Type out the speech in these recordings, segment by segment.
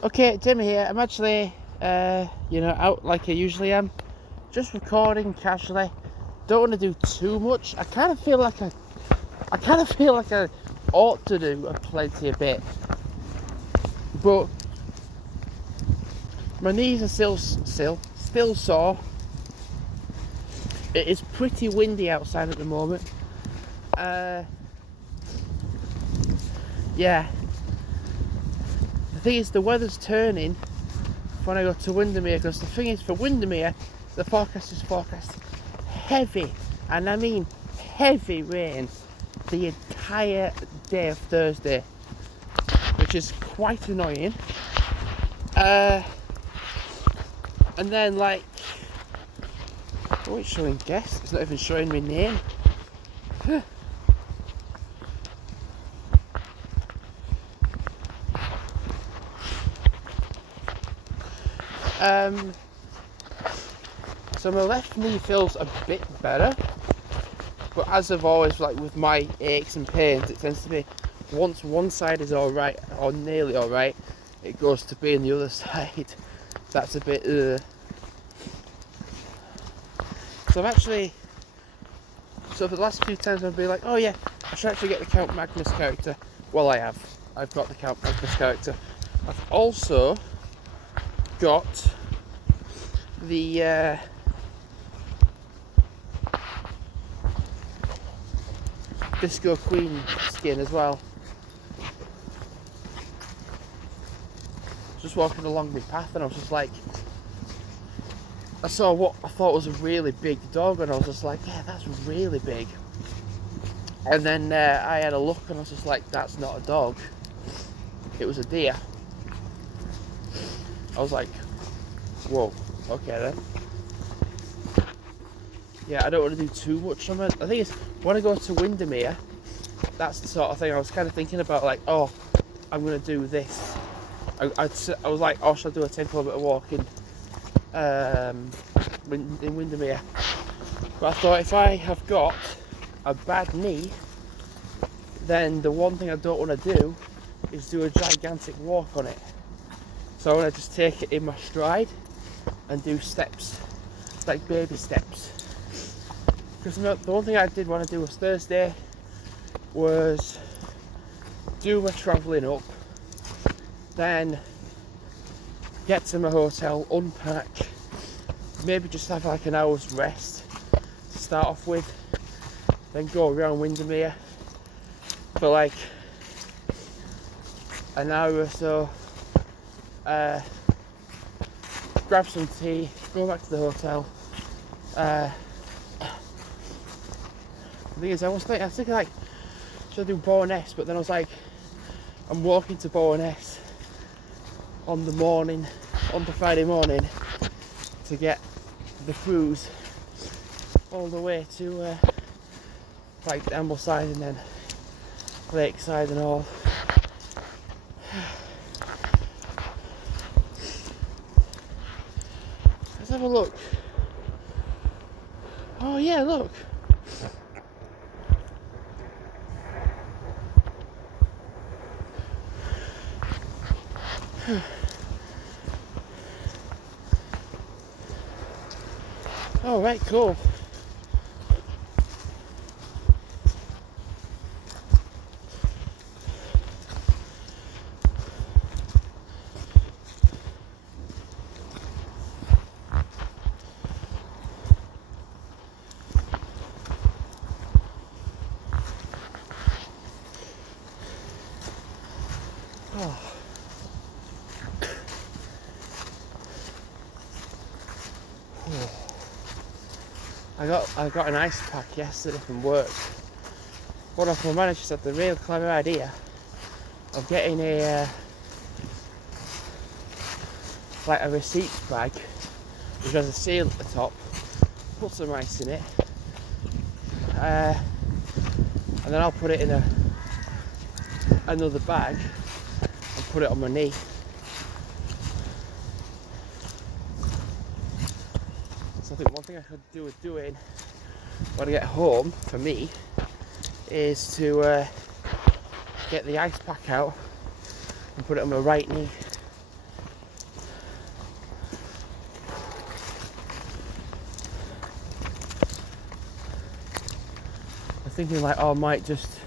Okay, Tim here. I'm actually, out like I usually am. Just recording casually. Don't want to do too much. I kind of feel like I ought to do a plenty a bit, but my knees are still sore. It is pretty windy outside at the moment. Yeah. The thing is, the weather's turning when I go to Windermere, because the thing is, for Windermere, the forecast is heavy, and I mean heavy rain the entire day of Thursday, which is quite annoying. And then, like, oh, it's showing guests, it's not even showing my name. So my left knee feels a bit better, but as of always, like with my aches and pains, it tends to be once one side is alright, or nearly alright, it goes to being the other side. That's a bit So for the last few times I've been like, oh yeah, I should actually get the Count Magnus character. Well, I've got the Count Magnus character. I've also got the Disco Queen skin as well. Just walking along my path, and I was just like, I saw what I thought was a really big dog, and I was just like, yeah, that's really big. And then I had a look, and I was just like, that's not a dog, it was a deer. I was like, whoa, okay then. Yeah, I don't want to do too much on it. I think it's when I go to Windermere, that's the sort of thing I was kind of thinking about, like, oh, I'm going to do this. I was like, oh, should I do a 10-kilometre walk in Windermere? But I thought, if I have got a bad knee, then the one thing I don't want to do is do a gigantic walk on it. So I want to just take it in my stride and do steps, like baby steps. Because the one thing I did want to do was Thursday was do my travelling up, then get to my hotel, unpack, maybe just have like an hour's rest to start off with, then go around Windermere for like an hour or so, grab some tea, go back to the hotel. The thing is, I was thinking like, should I do Bowness? But then I was like, I'm walking to Bowness on the Friday morning to get the cruise all the way to like the Ambleside and then Lakeside and all. Let's have a look. Oh yeah, look. All right, cool. Oh. I got an ice pack yesterday from work. One of my managers had the real clever idea of getting a like a receipt bag which has a seal at the top, put some ice in it, and then I'll put it in another bag and put it on my knee. So I think one thing I could do with doing when I get home, for me, is to get the ice pack out and put it on my right knee thinking like, oh, I might just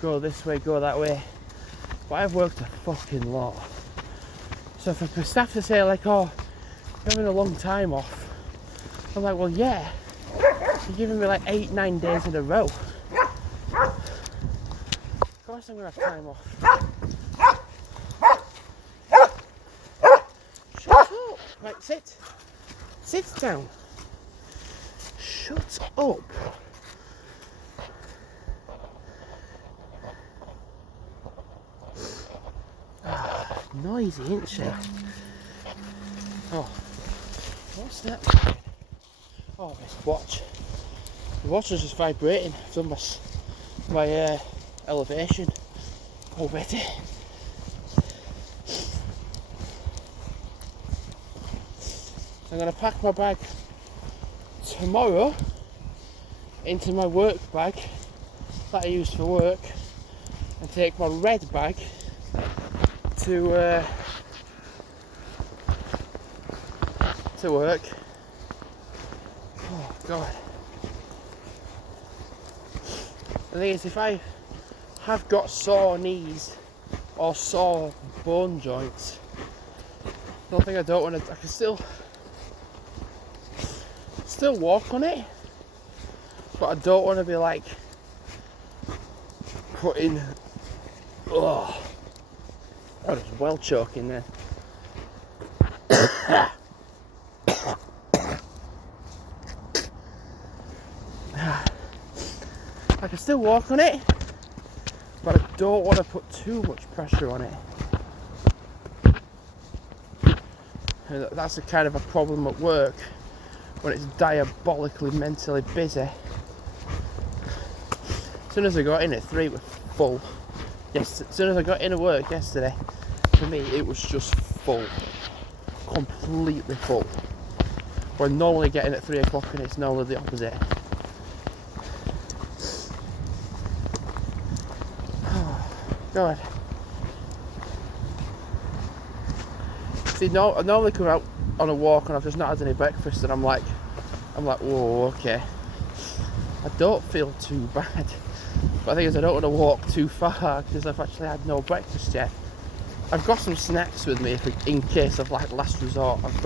go this way, go that way. But I've worked a fucking lot. So for staff to say like, oh, you're having a long time off, I'm like, well, yeah, you're giving me like 8-9 days in a row. Of course I'm gonna have time off. Shut up! Right, sit. Sit down. Shut up. Noisy, isn't she? Oh, what's that? Oh, this watch. The watch is just vibrating. I've done my elevation already. So I'm going to pack my bag tomorrow into my work bag that I use for work and take my red bag to work. Oh God. The thing is, if I have got sore knees or sore bone joints, the only thing I don't want to, I can still walk on it, but I don't want to be like putting, oh, I was well choking there. I can still walk on it, but I don't want to put too much pressure on it. And that's a kind of a problem at work when it's diabolically mentally busy. As soon as I got in at 3, it was full. Yes, as soon as I got into work yesterday, for me it was just full, completely full. We're normally getting at 3 o'clock and it's normally the opposite. God. See, no, I normally come out on a walk and I've just not had any breakfast and I'm like, whoa, okay. I don't feel too bad. But the thing is, I don't want to walk too far because I've actually had no breakfast yet. I've got some snacks with me in case of like last resort. I've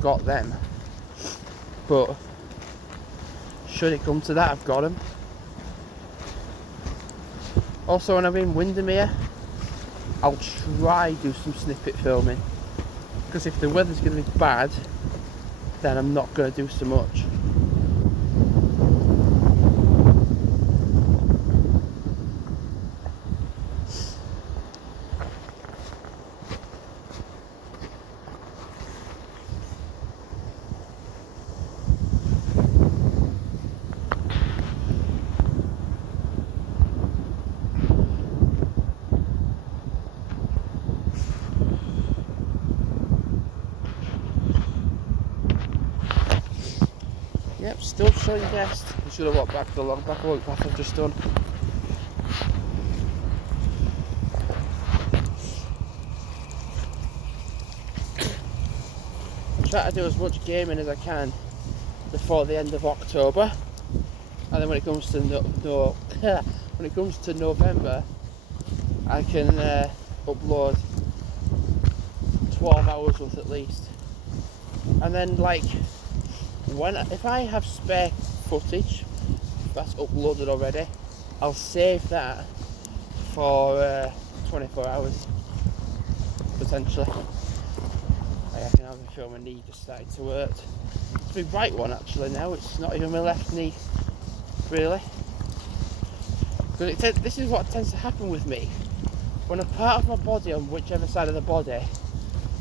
got them. But should it come to that, I've got them. Also, when I'm in Windermere, I'll try do some snippet filming, because if the weather's going to be bad, then I'm not going to do so much. Yep, still showing guest. I should have walked back the long back path I've just done. I'm trying to do as much gaming as I can before the end of October, and then when it comes to when it comes to November, I can upload 12 hours worth at least, and then like. If I have spare footage that's uploaded already, I'll save that for 24 hours potentially. I can have a feel my knee just started to hurt. It's my right one actually now. It's not even my left knee really. But this is what tends to happen with me when a part of my body on whichever side of the body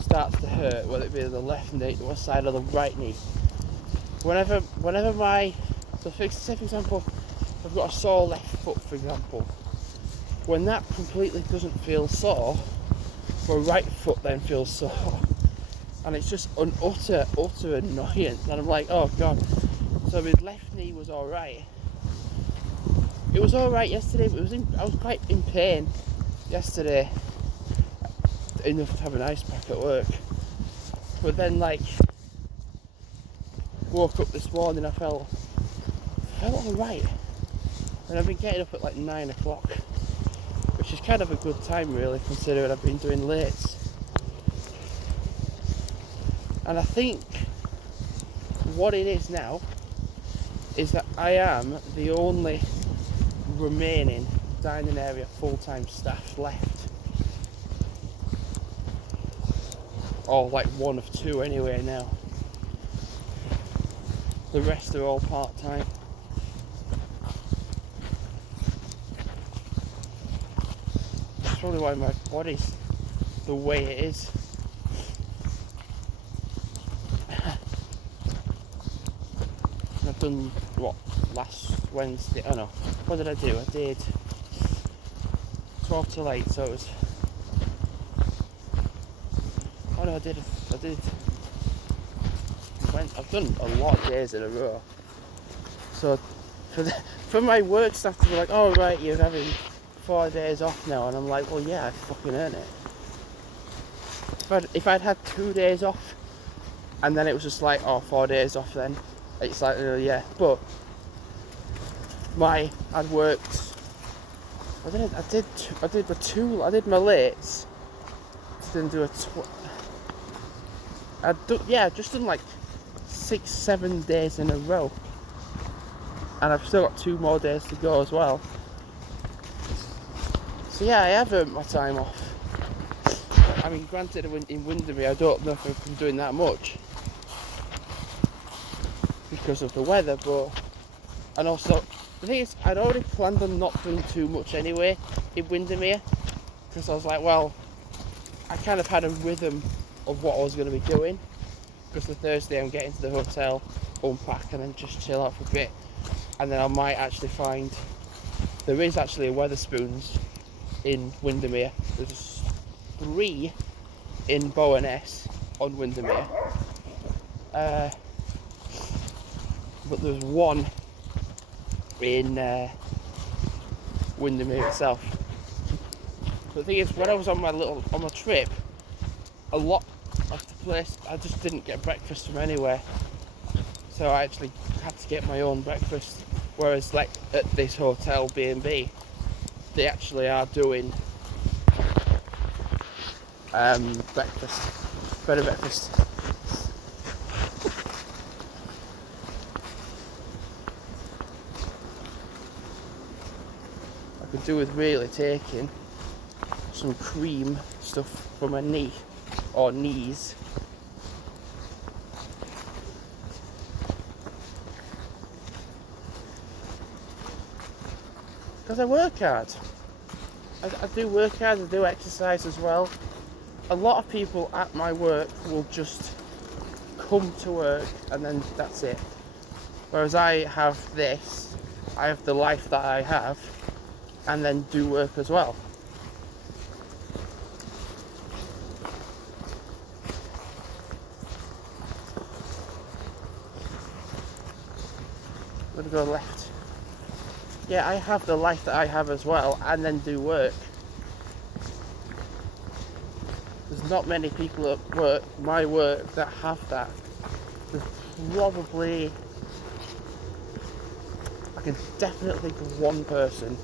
starts to hurt, whether it be the left knee or side or the right knee. Whenever so say for example, I've got a sore left foot for example, when that completely doesn't feel sore, my right foot then feels sore, and it's just an utter annoyance, and I'm like, oh God. So my left knee was alright. It was alright yesterday, but I was quite in pain yesterday, enough to have an ice pack at work. But then like, woke up this morning, I felt alright. And I've been getting up at like 9 o'clock, which is kind of a good time really, considering I've been doing late. And I think what it is now is that I am the only remaining dining area full-time staff left. Or like one of two anyway now. The rest are all part-time. That's probably why my body's the way it is. I've done what, last Wednesday? Oh no, what did I do? I did 12 till 8, so it was. Oh no, I did. I've done a lot of days in a row. So for my work staff to be like, oh right, you're having 4 days off now, and I'm like, well yeah, I fucking earn it. If I'd had 2 days off, and then it was just like, oh, 4 days off then. It's like, yeah, but I'd worked. I did my lates. Didn't do I've just done like 6-7 days in a row, and I've still got 2 more days to go as well. So yeah, I have earned my time off. I mean, granted, in Windermere, I don't know if I've been doing that much because of the weather, and also the thing is, I'd already planned on not doing too much anyway in Windermere, because I was like, well, I kind of had a rhythm of what I was going to be doing, because the Thursday I'm getting to the hotel, unpack, and then just chill out for a bit, and then I might actually find there is actually a Wetherspoons in Windermere. There's 3 in Bowness on Windermere. But there's 1 in Windermere itself. But the thing is, when I was on my trip, a lot of the place I just didn't get breakfast from anywhere, so I actually had to get my own breakfast. Whereas, like at this hotel B&B, they actually are doing better breakfast. I could do with really taking some cream stuff for my knee or knees. Because I work hard. I do work hard, I do exercise as well. A lot of people at my work will just come to work and then that's it. Whereas I have the life that I have, and then do work as well. I'm gonna go left. Yeah, I have the life that I have as well, and then do work. There's not many people at my work, that have that. There's probably, I can definitely think of one person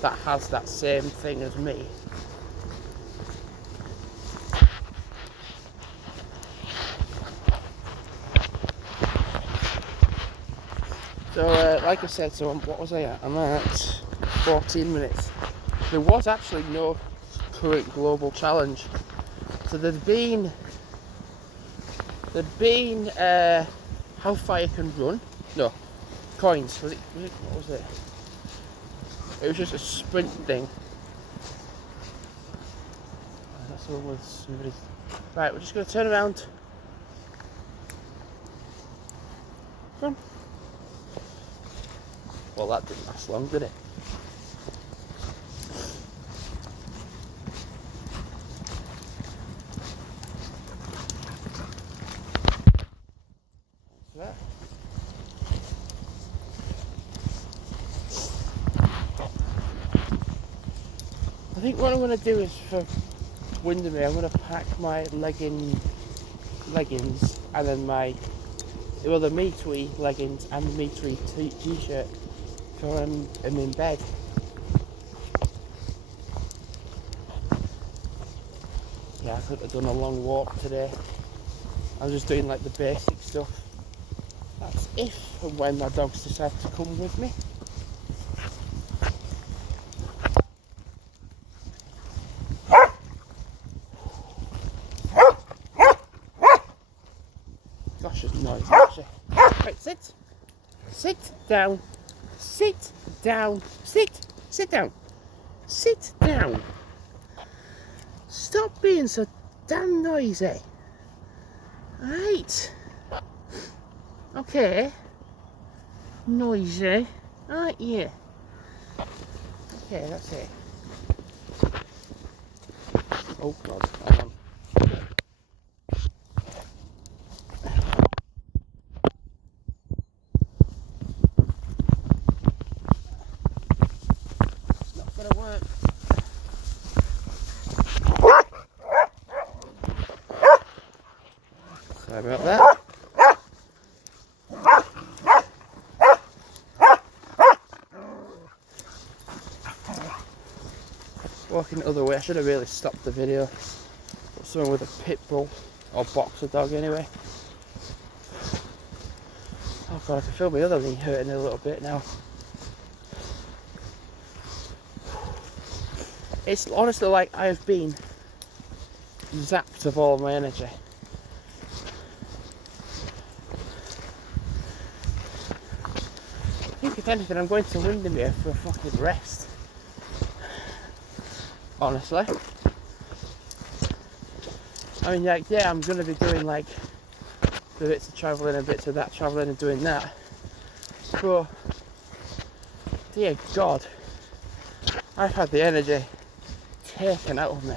that has that same thing as me. So, like I said, what was I at? I'm at 14 minutes. There was actually no current global challenge. So there'd been how far you can run. No, coins. What was it? It was just a sprint thing. That's the one with somebody's. Right, we're just going to turn around. Come on. Well, that didn't last long, did it? That. I think what I'm going to do is for Windermere, I'm going to pack my leggings and then my well, the meatery leggings and the meatery t-shirt for when I'm in bed. Yeah, I could have done a long walk today. I was just doing like the basic stuff. That's if and when my dogs decide to come with me. Gosh, it's noisy actually. Right, sit. Sit down. Sit down. Sit down. Sit down. Stop being so damn noisy. Right. Okay. Noisy. Aren't you? Okay, that's it. Oh God, hang on. It's not gonna work. Sorry about that. Walking the other way, I should have really stopped the video. But someone with a pit bull, or boxer dog anyway. Oh God, I can feel my other knee hurting a little bit now. It's honestly like I have been zapped of all my energy. I think if anything, I'm going to Windermere for a fucking rest. Honestly. I mean, like, yeah, I'm going to be doing like the bits of travelling and bits of that travelling and doing that. But, dear God, I've had the energy taken out of me.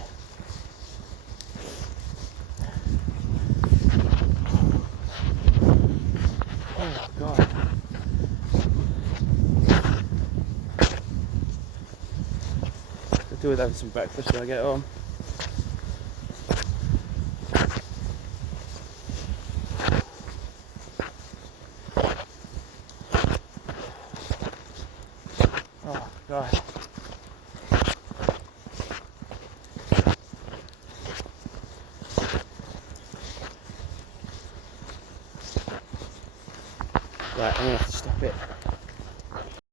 Oh God. I'll do with having some breakfast when I get home. Oh God. Right, I'm gonna have to stop it.